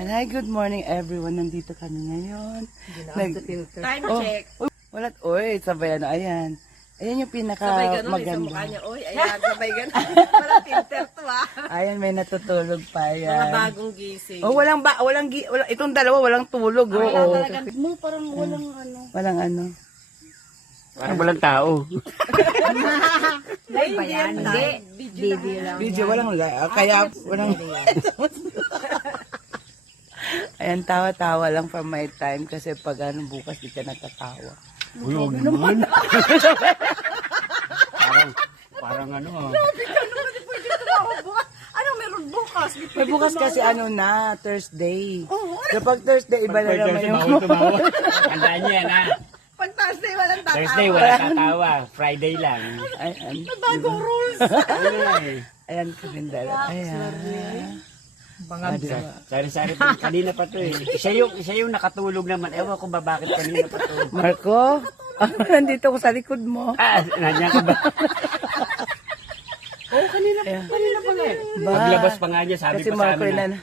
Hi, good morning everyone. Nandito kami ngayon. Time check. Wala, sabay ayan. Ayan yung Sabay ganun, maganda. sa mukha niya. Ayan, sabay ganun. Walang filter to Ayan, may natutulog pa yan. Mga bagong gising. Itong dalawa walang tulog. Mo parang walang ano. Walang ano. Parang walang tao. Live ba yan? Hindi. Video lang. Video, walang kaya walang... Ayan, tawa-tawa lang from my time kasi pag bukas di ka natatawa. Uy, huwag naman. parang ano. Ano meron bukas? May bukas kasi Thursday. Kapag Thursday, iba na naman yung... Tandaan niyo yan, ha? Pag Thursday walang tatawa. Thursday, walang tatawa. Friday lang. Ayan, Bagong rules. ayan kami dalawa. Ayan. Sari-sari pa. Kanina pa to eh. Siya yung nakatulog naman. Ewan ko ba bakit kanina pa to. Marco, nandito ko sa likod mo. Nandiyan ka ba? Kanina pa nga eh. Paglabas pa nga niya, sabi Kasi pa sa Marco, amin na,